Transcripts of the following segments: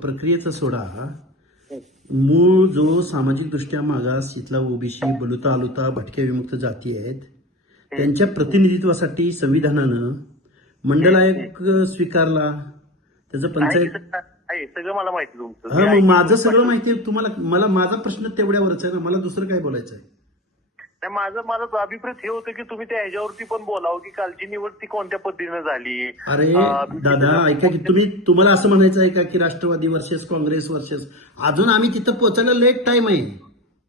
प्रक्रियेचा सोडा. मूळ जो सामाजिक दृष्ट्या मागास इथला ओबीसी बलुता आलुता भटक्या विमुक्त जाती आहेत त्यांच्या प्रतिनिधित्वासाठी संविधानानं मंडल आयोग स्वीकारला. त्याचं पंचायत आहे सगळं मला माहिती तुमचं. हा मग माझं सगळं माहिती आहे तुम्हाला. मला माझा प्रश्न तेवढ्यावरच आहे ना, मला दुसरं काय बोलायचं आहे. नाही, माझं अभिप्राय हे होतं की तुम्ही त्या ह्याच्यावरती पण बोलावं की कालची निवड ती कोणत्या पद्धतीनं झाली. अरे दादा ऐका की तुम्हाला असं म्हणायचं आहे का की राष्ट्रवादी वर्सेस काँग्रेस वर्सेस, अजून आम्ही तिथं पोहोचायला लेट टाइम आहे.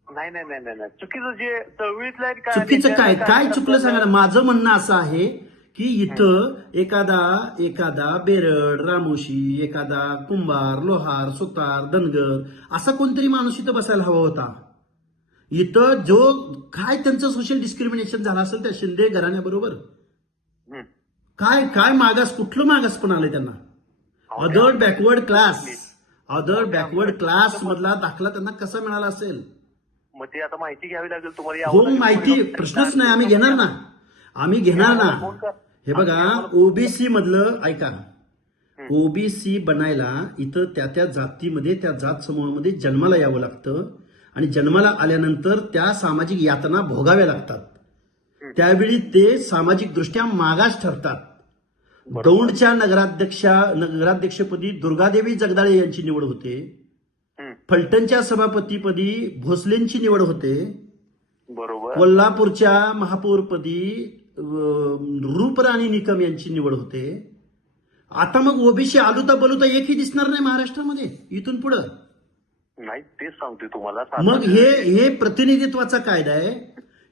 नाही नाही नाही नाही चुकीचं जे चळवळीतलं चुकीचं काय चुकलं सांगा ना. माझं म्हणणं असं आहे की इथं एखादा बेरड रामोशी, एखादा कुंभार, लोहार, सुतार, धनगर असा कोणतरी माणूस इथं बसायला हवा होता. इथं जो काय त्यांचं सोशल डिस्क्रिमिनेशन झालं असेल त्या शिंदे घराण्याबरोबर, काय मागास, कुठलं मागास पण आलंय त्यांना. अदर बॅकवर्ड क्लास मधला दाखला त्यांना कसा मिळाला असेल. मग ते आता माहिती घ्यावी लागेल तुम्हाला. हो माहिती प्रश्नच नाही, आम्ही घेणार ना. हे बघा ओबीसी मधलं ऐका, ओबीसी बनायला इथं त्या जातीमध्ये त्या जात समूहामध्ये जन्माला यावं लागतं आणि जन्माला आल्यानंतर त्या सामाजिक यातना भोगाव्या लागतात. त्यावेळी ते सामाजिक दृष्ट्या मागास ठरतात. दौंडच्या नगराध्यक्षपदी दुर्गादेवी जगदाळे यांची निवड होते. फलटणच्या सभापतीपदी भोसलेंची निवड होते. बरोबर. कोल्हापूरच्या महापौरपदी रूपराणी निकम यांची निवड होते. आता मग ओबीसी आलुता बलुता एकही दिसणार नाही महाराष्ट्रामध्ये इथून पुढे. नाही तेच सांगतोय तुम्हाला. मग हे प्रतिनिधित्वाचा कायदा आहे.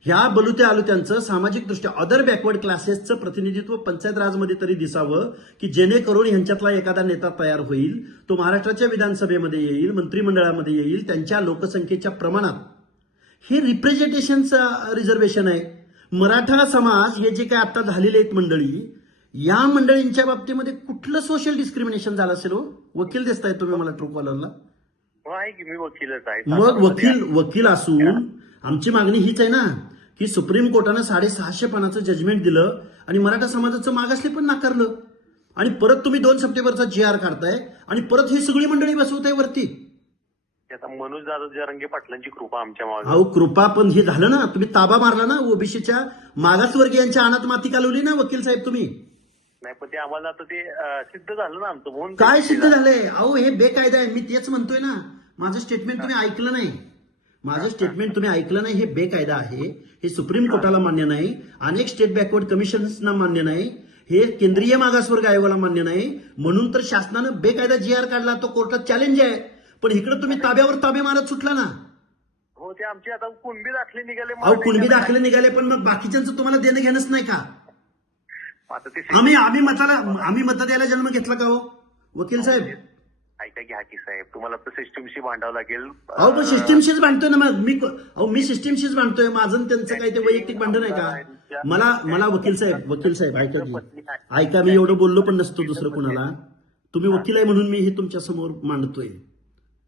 ह्या बलुत्या आलुत्यांचं सामाजिक दृष्ट्या अदर बॅकवर्ड क्लासेसचं प्रतिनिधित्व पंचायत राजमध्ये तरी दिसावं की जेणेकरून ह्यांच्यातला एखादा नेता तयार होईल, तो महाराष्ट्राच्या विधानसभेमध्ये येईल, मंत्रिमंडळामध्ये येईल, त्यांच्या लोकसंख्येच्या प्रमाणात. हे रिप्रेझेंटेशनचं रिझर्वेशन आहे. मराठा समाज हे जे काय आता झालेले आहेत मंडळी, या मंडळींच्या बाबतीमध्ये कुठलं सोशल डिस्क्रिमिनेशन झालं असेल हो? वकील दिसताय तुम्ही मला ट्रू कॉलरला. आहे की मी वकीलच आहे. मग वकील असून आमची मागणी हीच आहे ना की सुप्रीम कोर्टानं 650 पानाचं जजमेंट दिलं आणि मराठा समाजाचं मागासले पण नाकारलं आणि परत तुम्ही 2 सप्टेंबरचा GR काढताय आणि परत ही सगळी मंडळी बसवताय वरती. आता मनोज दादा जरांगे पाटलांची कृपा आमच्या मागे. अहो कृपा पण हे झालं ना, तुम्ही ताबा मारला ना ओबीसीच्या मागासवर्गीयांच्या अनाथ माती कालवली ना वकील साहेब तुम्ही. नाही पण ते आम्हाला आता ते सिद्ध झालं ना आमचं. म्हणून काय सिद्ध झालंय? अहो हे बेकायदा आहे. मी तेच म्हणतोय ना, माझं स्टेटमेंट तुम्ही ऐकलं नाही. हे बेकायदा आहे. हे सुप्रीम कोर्टाला मान्य नाही, अनेक स्टेट बॅकवर्ड कमिशन्सना मान्य नाही, हे केंद्रीय मागासवर्ग आयोगाला मान्य नाही. म्हणून तर शासनानं बेकायदा GR काढला. तो कोर्टात चॅलेंज आहे. पण इकडे तुम्ही ताब्यावर ताबे मारत सुटला ना. हो ते आमचे आता कुणबी दाखले निघाले. अहो कुणबी दाखले निघाले पण मग बाकीच्यांचं तुम्हाला देणं घेणंच नाही का? आता ते आम्ही मत द्यायला जन्म घेतला का हो वकील साहेब? ऐका घ्या की साहेब, तुम्हाला तर सिस्टीमशी भांडावं लागेल. अहो पण सिस्टीमशीच भांडतोय ना. मग मी सिस्टीमशीच भांडतोय. माझं त्यांचं काही ते वैयक्तिक भांडण आहे का? मला वकील साहेब ऐका मी एवढं बोललो पण नसतो दुसरं कुणाला. तुम्ही वकील आहे म्हणून मी हे तुमच्या समोर मांडतोय.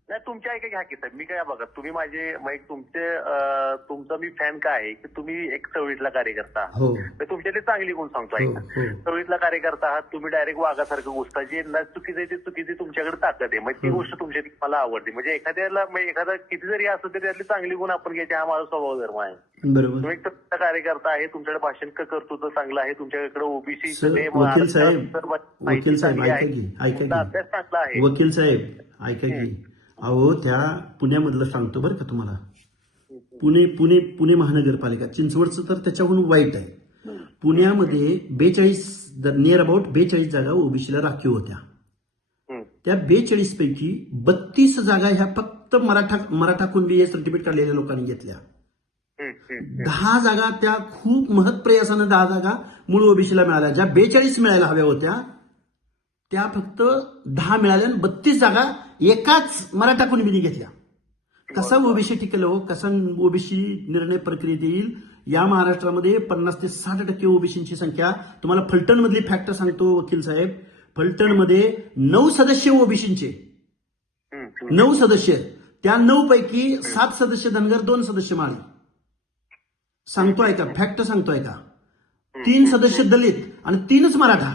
नाही तुमच्या ऐका घ्या की साहेब, मी काय बघा तुम्ही तुमचा मी फॅन काय आहे की तुम्ही एक चळवळीतला कार्यकर्ता आहात. हो. तुमच्याकडे चांगली गुण सांगतो ऐका. चळवळीतला कार्यकर्ता आहात तुम्ही, डायरेक्ट वाघासारखं घुसता. जे चुकीचं आहे ते चुकीची तुमच्याकडे ताकद आहे. म्हणजे ती गोष्ट तुमच्याकडे मला आवडते. म्हणजे एखादा किती जरी असं तरी त्यातली चांगली गुण आपण घ्यायचे, हा माझा स्वभाव धर्म आहे. बरोबर. तुम्ही एक कार्यकर्ता आहे, तुमच्याकडे भाषण कर्तृत्व चांगलं आहे, तुमच्याकडे ओबीसी वकील साहेब अभ्यास चांगला आहे. वकील साहेब ऐका की, अहो त्या पुण्यामधलं सांगतो बरं का तुम्हाला. पुणे महानगरपालिका, चिंचवडचं तर त्याच्याहून वाईट आहे. पुण्यामध्ये 42 अबाउट 42 जागा ओबीसीला राखीव होत्या. त्या 42 पैकी 32 जागा ह्या फक्त मराठा कुणबी हे सर्टिफिकेट काढलेल्या लोकांनी घेतल्या. 10 जागा त्या खूप महत्प्रयासानं 10 जागा मूळ ओबीसीला मिळाल्या. ज्या 42 मिळायला हव्या होत्या त्या फक्त 10 मिळाल्या आणि 32 जागा एकाच मराठा कुणबीने घेतल्या. कसा ओबीसी टिकेल हो? कसा ओबीसी निर्णय प्रक्रियेत येईल? या महाराष्ट्रामध्ये 50 ते 60% ओबीसीची संख्या. तुम्हाला फलटण मधली फॅक्ट सांगतो वकील साहेब. फलटणमध्ये 9 सदस्य ओबीसीचे, 9 सदस्य. त्या 9 पैकी 7 सदस्य धनगर, 2 सदस्य माळी. सांगतोय का फॅक्ट सांगतोय का? 3 सदस्य दलित आणि 3च मराठा.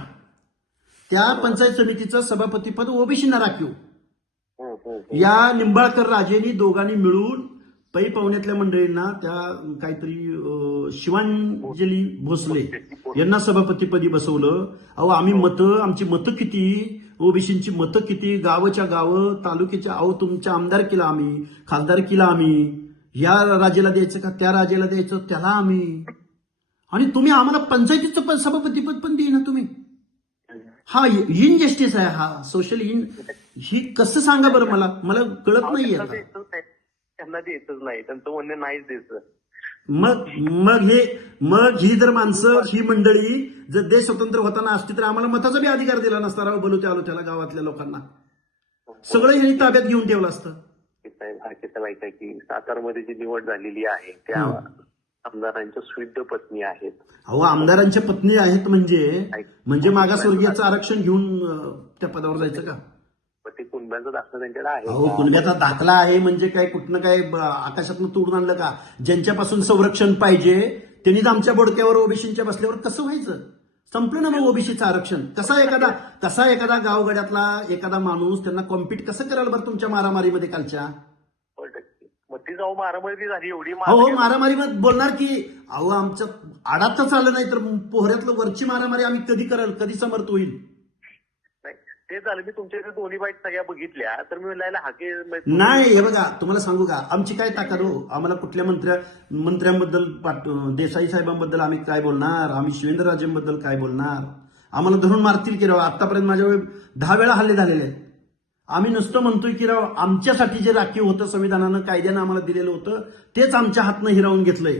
त्या पंचायत समितीचं सभापतीपद ओबीसींना राखीव. या निंबाळकर राजेंनी दोघांनी मिळून पै पाहुण्यातल्या मंडळींना त्या काहीतरी शिवांजली भोसले यांना सभापतीपदी बसवलं. अहो आमची मतं किती, ओबीसीची मतं किती, गावच्या गावं, तालुक्याच्या, अहो तुमच्या आमदार केला आम्ही, खासदार केला आम्ही, या राजेला द्यायचं का त्या राजेला द्यायचं त्याला आम्ही, आणि तुम्ही आम्हाला पंचायतीचं पण सभापतीपद पण देईना तुम्ही. हा इनजस्टिस आहे, हा सोशल ही कसं सांगा बरं, मला कळत नाहीये. त्यांना द्यायचंच नाही, त्यांचं म्हणणं नाहीच द्यायचं. मग ही जर माणसं, ही मंडळी जर देश स्वतंत्र होताना असती तर आम्हाला मताचा बी अधिकार दिला नसता. राव बोलू त्याला गावातल्या लोकांना सगळं यांनी ताब्यात घेऊन ठेवलं असतं. साहेब ऐका की सातारमध्ये जी निवड झालेली आहे त्या आमदारांच्या स्विद्ध पत्नी आहेत. अहो आमदारांच्या पत्नी आहेत म्हणजे मागासवर्गीयाचं आरक्षण घेऊन त्या पदावर जायचं का? ते कुणब्यांचा दाखला त्यांच्याकडे आहे. अहो कुणब्याचा दाखला आहे म्हणजे काय, कुठनं काय आकाशातनं तोडून आणलं का? ज्यांच्यापासून संरक्षण पाहिजे त्यांनीच आमच्या बोडक्यावर ओबीसीच्या बसल्यावर कसं व्हायचं? संपलं ना मग ओबीसीचं आरक्षण. कसा एखादा गावगड्यातला एखादा माणूस त्यांना कॉम्पीट कसं कराल बरं तुमच्या मारामारीमध्ये कालच्या? मग ती जाऊ मारामारी झाली एवढी. हो मारामारीमध्ये बोलणार की अहो आमच्या आडातच आलं नाही तर पोहऱ्यातलं वरची मारामारी आम्ही कधी कराल, कधी समर्थ होईल? ते झालं. मी तुमच्या इथे दोन्ही बाईट सगळ्या बघितल्या तर मी म्हणायला हाके नाही. हे बघा तुम्हाला सांगू का आमची काय ताकद हो. आम्हाला कुठल्या मंत्र्यांबद्दल, देसाई साहेबांबद्दल आम्ही काय बोलणार, आम्ही शिवेंद्रराजेंबद्दल काय बोलणार? आम्हाला धरून मारतील की राव. आतापर्यंत माझ्यावर 10 वेळा हल्ले झालेले आहेत. आम्ही नुसतं म्हणतोय की राव आमच्यासाठी जे राखीव होतं संविधानानं, कायद्यानं आम्हाला दिलेलं होतं तेच आमच्या हातनं हिरावून घेतलंय.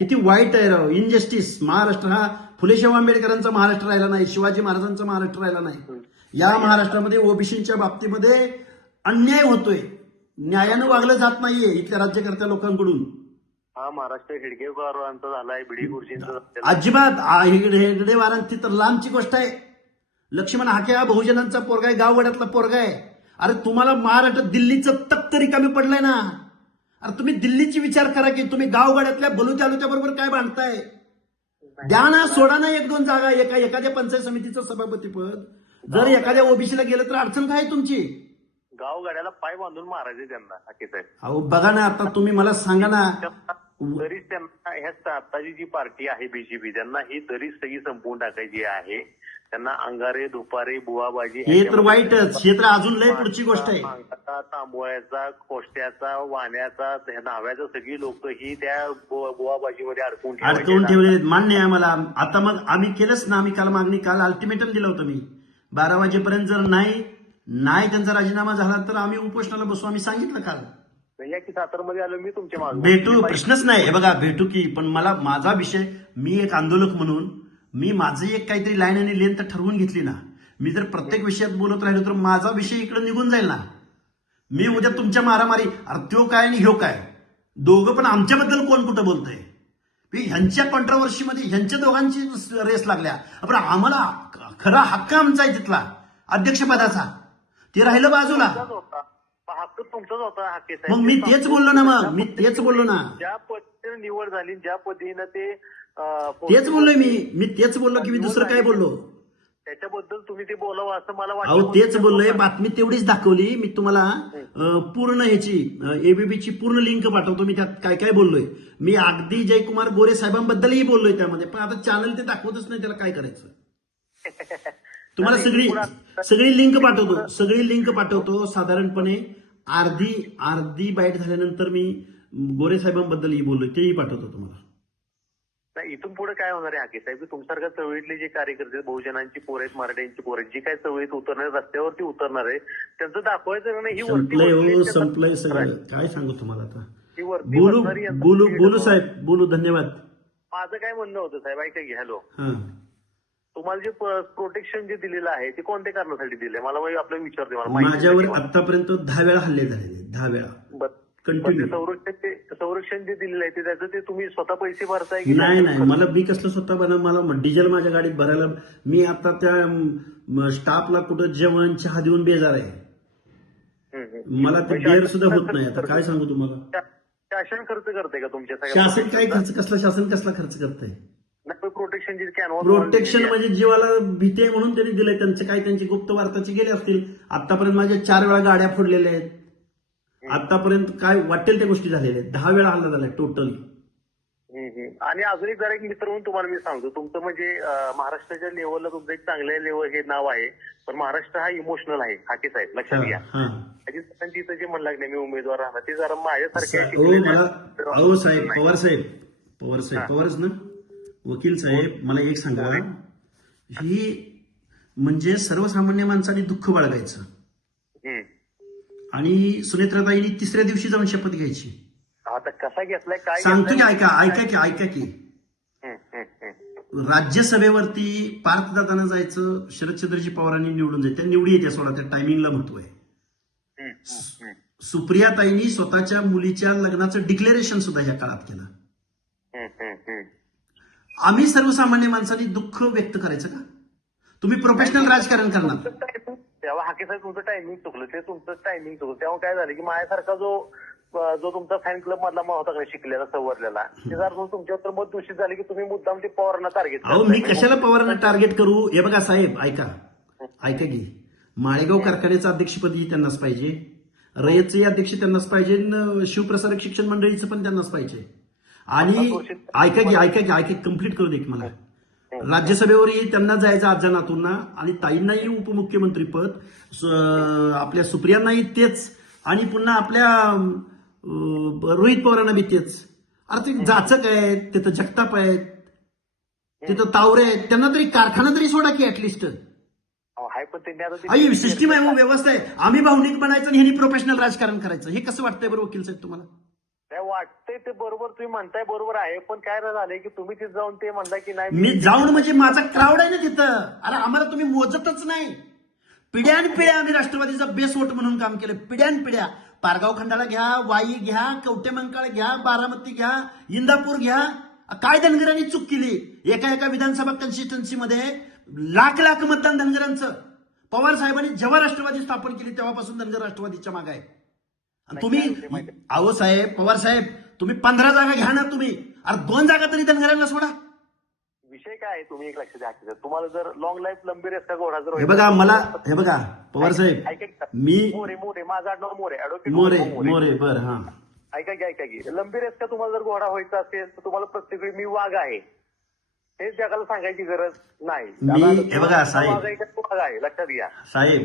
किती वाईट आहे राव, इनजस्टिस. महाराष्ट्र हा फुलेशाह आंबेडकरांचा महाराष्ट्र राहिला नाही, शिवाजी महाराजांचा महाराष्ट्र राहिला नाही. या महाराष्ट्रामध्ये ओबीसीच्या बाबतीमध्ये अन्याय होतोय, न्यायानं वागलं जात नाहीये इथल्या राज्यकर्त्या लोकांकडून. हा महाराष्ट्र हेडगेवारांचा झालाय, भिडी गुरुजींचा अजिबात हेगडेवारांची तर लांबची गोष्ट आहे. लक्ष्मण हाके हा बहुजनांचा पोरगा आहे, गाववाड्यातला पोरगा आहे. अरे तुम्हाला महाराष्ट्र दिल्लीचं तख्त रिकामी पडलंय ना. अरे तुम्ही दिल्लीची विचार करा की तुम्ही गावगाड्यातल्या बलुत्या बरोबर काय बांधताय? द्या ना, सोडा ना 1-2 जागा. एखाद्या पंचायत समितीचं सभापतीपद जर एखाद्या ओबीसीला गेलं तर अडचण काय तुमची? गावगाड्याला पाय बांधून मारायचे त्यांना हाके साहेब. अहो बघा ना, आता तुम्ही मला सांगा ना, तरीच त्यांना ह्या आताची जी पार्टी आहे बीजेपी त्यांना ही दरीच सगळी संपवून टाकायची आहे. त्यांना अंगारे, दुपारे, बुवाबाजी हे तर वाईटच. हे तर अजून लय पुढची गोष्ट आहे. तांबोळ्याचा, कोष्ट्याचा, वाण्याचा, न्हाव्याचा सगळी लोक ही त्या बुवाबाजीमध्ये अडकवून ठेवले. मान्य आहे मला. आता मग आम्ही केलंच ना, आम्ही काल अल्टिमेटम दिलं होतं मी 12 वाजेपर्यंत जर नाही त्यांचा राजीनामा झाला तर आम्ही उपोषणाला बसू. आम्ही सांगितलं काल. की सातारमध्ये आलो मी तुमच्या मागे भेटू, प्रश्नच नाही. हे बघा भेटू की, पण मला माझा विषय, मी एक आंदोलक म्हणून मी माझी एक काहीतरी लाईन आणि लेंथ ठरवून घेतली ना. मी जर प्रत्येक विषयात बोलत राहिलो तर माझा विषय इकडे निघून जाईल ना. मी उद्या तुमच्या मारामारी, अरे त्यो काय आणि ह्यो काय, दोघं पण आमच्याबद्दल कोण कुठं बोलतंय? ह्यांच्या कॉन्ट्रोवर्सीमध्ये ह्यांच्या दोघांची रेस लागल्या. पण आम्हाला खरा हक्क आमचा आहे तिथला अध्यक्षपदाचा, ते राहिलं बाजूला. हक्क तुमचाच होता हाके मग मी तेच बोललो ना. मी तेच बोललो ना. ज्या पद्धतीने निवड झाली, ज्या पद्धतीनं तेच बोललोय मी तेच बोललो की मी दुसरं काय बोललो त्याच्याबद्दल तुम्ही ते बोलावं असं मला वाटतं. अहो तेच बोललोय. बातमी तेवढीच दाखवली मी तुम्हाला. पूर्ण ह्याची एबीपीची पूर्ण लिंक पाठवतो. मी त्यात काय काय बोललोय. मी अगदी जयकुमार गोरे साहेबांबद्दलही बोललोय त्यामध्ये. पण आता चॅनल ते दाखवतच नाही, त्याला काय करायचं? तुम्हाला सगळी लिंक पाठवतो. साधारणपणे अर्धी बाईट झाल्यानंतर मी गोरे साहेबांबद्दलही बोललोय, तेही पाठवतो तुम्हाला. नाही, इथून पुढे काय होणार आहे हाके साहेब, तुमच्यासारख्या चळवळीतले जे कार्यकर्ते, बहुजनांची पोरं आहेत, मराठ्यांची पोरं जी काय चळवळीत उतरणार, रस्त्यावरती उतरणार आहे, त्यांचं दाखवायचं नाही. ही संपलंय सगळं. काय सांगू तुम्हाला आता. ही बोलू साहेब, बोलू. धन्यवाद. माझं काय म्हणणं होतं साहेब, ऐका की. हॅलो, तुम्हाला जे प्रोटेक्शन जे दिलेलं आहे ते कोणत्या कारणासाठी दिले मला आपल्याला विचारते. मला माझ्यावर आतापर्यंत 10 वेळा हल्ले झालेले, 10 वेळा कंटिन्यू. संरक्षण जे दिलेलं आहे ते त्याचं ते तुम्ही स्वतः पैसे भरताय की नाही? मला मी कसलं स्वतः मला डिझेल माझ्या गाडीत भरायला, मी आता त्या स्टाफला कुठं जेवण चहा देऊन बेजार आहे. मला ते बेर सुद्धा होत नाही. आता काय सांगू तुम्हाला. शासन खर्च करते का तुमच्या? शासन काय खर्च, कसला शासन कसला खर्च करतंय? प्रोटेक्शनची कॅनव्हास प्रोटेक्शन म्हणजे जीवाला भीती आहे म्हणून त्यांनी दिलंय. त्यांचे काही त्यांची गुप्त वार्ताचे गेले असतील. आतापर्यंत माझ्या 4 वेळा गाड्या फोडलेल्या आहेत. आतापर्यंत काय वाटेल त्या गोष्टी झालेल्या आहेत. 10 वेळा हल्ला झालाय टोटल. आणि अजून एक जरा एक मित्र म्हणून तुम्हाला मी सांगतो, तुमचं म्हणजे महाराष्ट्राच्या लेवलला तुमचं एक चांगल्या लेवल हे नाव आहे, पण महाराष्ट्र हा इमोशनल आहे. हाके साहेब लक्षात घ्या. तिथं जे म्हणू लागले मी उमेदवार राहणार ते जरा माझ्यासारख्या साहेब पवारच ना वकील साहेब, मला एक सांगा, ही म्हणजे सर्वसामान्य माणसाने दुःख बाळगायचं आणि सुनेत्राताईंनी 3ऱ्या दिवशी जाऊन शपथ घ्यायची. आता कसा घेतलाय काय सांगतो की ऐका की राज्यसभेवरती पार्थदादानं जायचं, शरदचंद्रजी पवारांनी निवडून जायचं. त्या निवडी येते सोडा, त्या टायमिंगला महत्व आहे. सुप्रियाताईंनी स्वतःच्या मुलीच्या लग्नाचं डिक्लेरेशन सुद्धा ह्या काळात केलं. आम्ही सर्वसामान्य माणसांनी दुःख व्यक्त करायचं का? तुम्ही प्रोफेशनल राजकारण करणार. तेव्हा हाके साहेब तुमचं टायमिंग चुकलं, ते तुमचं टायमिंग चुकलं. तेव्हा काय झालं की माझ्यासारखा जो तुमचा फॅन क्लब मधला होता का शिकलेला सवरलेला, ते जर तुमच्यावर मत दूषित झाले की तुम्ही मुद्दाम ते पवारांना टार्गेट. अहो मी कशाला पवारांना टार्गेट करू? हे बघा साहेब, ऐका की माळेगाव कारखान्याचं अध्यक्षपदी त्यांनाच पाहिजे, रयतचे अध्यक्ष त्यांनाच पाहिजे, शिवप्रसारक शिक्षण मंडळीचं पण त्यांनाच पाहिजे. आणि ऐका की कम्प्लीट करू दे की मला. राज्यसभेवरही त्यांना जायचं आजा नातूंना, आणि ताईंनाही उपमुख्यमंत्री पद, आपल्या सुप्रियांनाही तेच, आणि पुन्हा आपल्या रोहित पवारांना बी तेच. अरे ते जाचक आहेत, तिथं जगताप आहेत, तिथं तावरे आहेत, त्यांना तरी कारखाना तरी सोडा की ऍटलिस्ट. सिस्टीम आहे, व्यवस्था आहे. आम्ही भावनिक बनायचं आणि ह्यांनी प्रोफेशनल राजकारण करायचं. हे कसं वाटतंय बरं वकील साहेब तुम्हाला? वाटतंय ते बरोबर, तुम्ही म्हणताय बरोबर आहे, पण काय झालंय की तुम्ही तिथे जाऊन ते म्हणताय की नाही मी जाऊन म्हणजे माझा क्राऊड आहे ना तिथं. अरे आम्हाला तुम्ही मोजतच नाही. पिढ्यानपिढ्या आम्ही राष्ट्रवादीचा बेस वोट म्हणून काम केलं. पिढ्यानपिढ्या पारगाव खंडाळा घ्या, वाई घ्या, कवटेमंकाळ घ्या, बारामती घ्या, इंदापूर घ्या. काय धनगरांनी चूक केली? एका विधानसभा कन्स्टिट्युन्सीमध्ये लाख मतदान धनगरांचं. पवार साहेबांनी जेव्हा राष्ट्रवादी स्थापन केली तेव्हापासून धनगर राष्ट्रवादीच्या मागे आहे. तुम्ही अहो साहेब, पवार साहेब, तुम्ही 15 जागा घ्या ना तुम्ही. अरे 2 जागा तरी धनगरांना सोडा. विषय काय आहे तुम्ही एक लक्ष द्या, तुम्हाला जर लॉंग लाईफ लंबी रस्ता घोडा जर हे बघा पवार साहेब, मी मोरे माझं आडनाव मोरे बर हा ऐका की लंबी रस्ता तुम्हाला जर घोडा व्हायचा असेल तर तुम्हाला प्रत्येक वेळी मी वाघ आहे हे जगाला सांगायची गरज नाही. हे बघा साहेब, वाघ आहे लक्षात घ्या साहेब.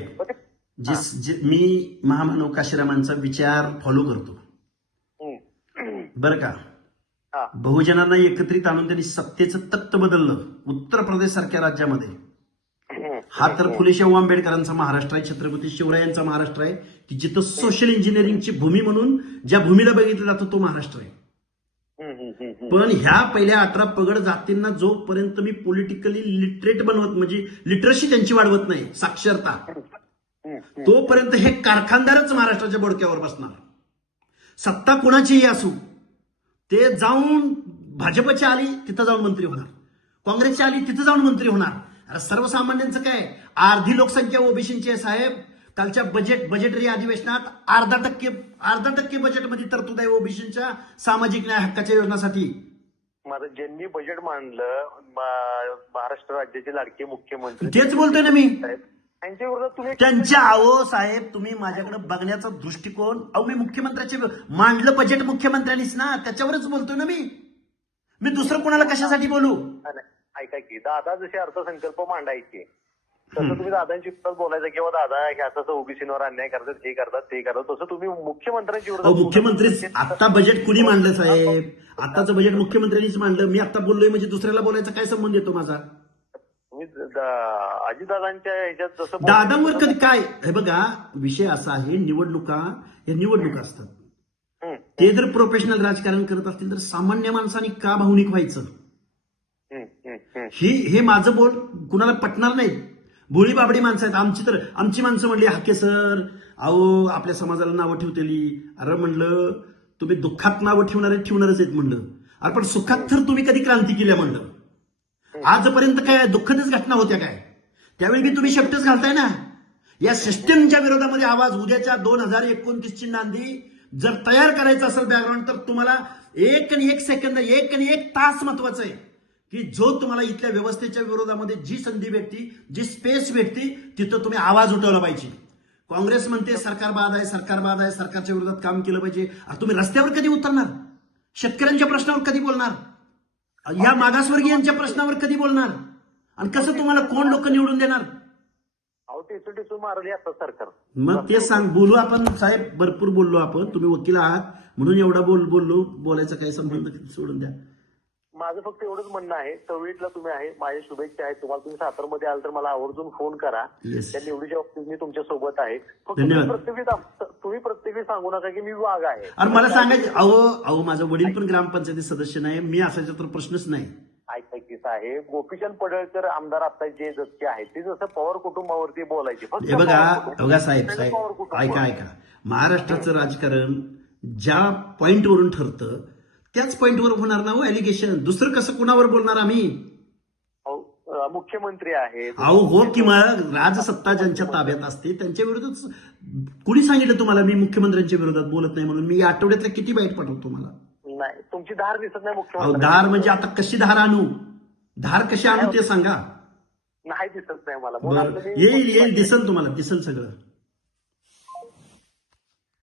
मी महामानव काशीरामांचा विचार फॉलो करतो बरं का. बहुजनांना एकत्रित आणून त्यांनी सत्तेचं तख्त बदललं उत्तर प्रदेश सारख्या राज्यामध्ये. हा तर फुले शाहू आंबेडकरांचा महाराष्ट्र आहे, छत्रपती शिवरायांचा महाराष्ट्र आहे, की जिथं सोशल इंजिनिअरिंगची भूमी म्हणून ज्या भूमीला बघितलं जातं तो महाराष्ट्र आहे. पण ह्या पहिल्या 18 पगड जातींना जोपर्यंत मी पॉलिटिकली लिटरेट बनवत, म्हणजे लिटरसी त्यांची वाढवत नाही, साक्षरता, तोपर्यंत हे कारखानदारच महाराष्ट्राच्या बोडक्यावर बसणार. सत्ता कोणाचीही असू, ते जाऊन भाजपची आली तिथं जाऊन मंत्री होणार, काँग्रेसची आली तिथं जाऊन मंत्री होणार. अरे सर्वसामान्यांचं काय, अर्धी लोकसंख्या ओबीसीची आहे साहेब. कालच्या बजेटरी अधिवेशनात अर्धा% बजेटमध्ये तरतूद आहे ओबीसीच्या सामाजिक न्याय हक्काच्या योजनासाठी. माझं ज्यांनी बजेट मांडलं महाराष्ट्र राज्याचे लाडके मुख्यमंत्री, तेच बोलतोय ना मी. त्यांच्या विरोधात तुम्ही त्यांच्या अहो साहेब, तुम्ही माझ्याकडे बघण्याचा दृष्टिकोन, अहो मी मुख्यमंत्र्याचे मांडलं बजेट मुख्यमंत्र्यांनीच ना, त्याच्यावरच बोलतोय ना मी दुसरं कोणाला कशासाठी बोलू? ऐका की दादा जसे अर्थसंकल्प मांडायचे तसं तुम्ही दादांची विरोधात बोलायचं किंवा दादा ह्याचा ओबीसीवर अन्याय करतात, हे करतात, ते करतात, तसं तुम्ही मुख्यमंत्र्यांची विरोधात. मुख्यमंत्री आता बजेट कुणी मांडलं साहेब? आताचं बजेट मुख्यमंत्र्यांनीच मांडलं. मी आता बोललोय म्हणजे दुसऱ्याला बोलायचा काय संबंध येतो माझा? अजितदादांच्या ह्याच्यात जसं दादांवर कधी काय, हे बघा विषय असा आहे, निवडणुका असतात. ते जर प्रोफेशनल राजकारण करत असतील तर सामान्य माणसांनी का भावनिक व्हायचं? हे माझं बोल कुणाला पटणार नाही. भोळी बाबडी माणसं आहेत आमची माणसं म्हणली, हाके सर अहो आपल्या समाजाला नावं ठेवतेली. अरे म्हणलं तुम्ही दुःखात नावं ठेवणारच आहेत म्हणलं. अरे पण सुखात तर तुम्ही कधी क्रांती केल्या म्हणलं. आजपर्यंत काय दुःखदच घटना होत्या काय? त्यावेळी मी तुम्ही शब्दच घालताय ना. या सिस्टीमच्या विरोधामध्ये आवाज उद्याच्या 2029ची नांदी जर तयार करायचं असेल बॅकग्राऊंड, तर तुम्हाला 1 सेकंद 1 तास महत्वाचं आहे. की जो तुम्हाला इथल्या व्यवस्थेच्या विरोधामध्ये जी संधी भेटती, जी स्पेस भेटती, तिथं तुम्ही आवाज उठवला पाहिजे. काँग्रेस म्हणते सरकार बाद आहे, सरकार बाद आहे, सरकारच्या विरोधात काम केलं पाहिजे. अरे तुम्ही रस्त्यावर कधी उतरणार? शेतकऱ्यांच्या प्रश्नावर कधी बोलणार? या मागासवर्गीयांच्या प्रश्नावर कधी बोलणार? आणि कसं तुम्हाला कोण लोक निवडून देणार? अहो टिचू मारली आता सरकार. मग ते सांग. बोलू आपण साहेब, भरपूर बोललो आपण. तुम्ही वकील आहात म्हणून एवढा बोललो. बोलायचा काही संबंध सोडून द्या. माझं फक्त एवढंच म्हणणं आहे, 26ला तुम्ही आहे, माझ्या शुभेच्छा आहेत तुम्हाला. तुम्ही सातारमध्ये आल तर मला आवर्जून फोन करा. Yes. त्या निवडीच्या बाबतीत मी तुमच्या सोबत आहे. फक्त धन्यवाद. तुम्ही प्रत्येकी सांगू नका की मी वाघ आहे. अरे मला सांगायचं, अहो माझं वडील पण ग्रामपंचायती सदस्य नाही, मी असायचा तर प्रश्नच नाही. ऐका की साहेब, गोपीचंद पडळकर आमदार आता जे जसचे आहेत ते जसं पवार कुटुंबावरती बोलायचे. फक्त हे पवार बघा कुटुंब. साहेब पवार कुटुंब. ऐका. महाराष्ट्राचं राजकारण ज्या पॉइंटवरून ठरतं त्याच पॉइंटवर होणार ना हो ॲलिगेशन. दुसरं कसं कुणावर बोलणार आम्ही? मुख्यमंत्री आहेत. अहो हो की मग राजसत्ता ज्यांच्या ताब्यात असते त्यांच्या विरोधात. कुणी सांगितलं तुम्हाला मी मुख्यमंत्र्यांच्या विरोधात बोलत नाही म्हणून? मी आठवड्यातल्या किती बाईट पाठवतो तुम्हाला? नाही, तुमची धार दिसत नाही अहो मुख्यमंत्री. धार म्हणजे आता कशी धार आणू? धार कशी आणू ते सांगा. नाही दिसत नाही मला. बरं, येईल दिसन तुम्हाला, दिसन सगळं.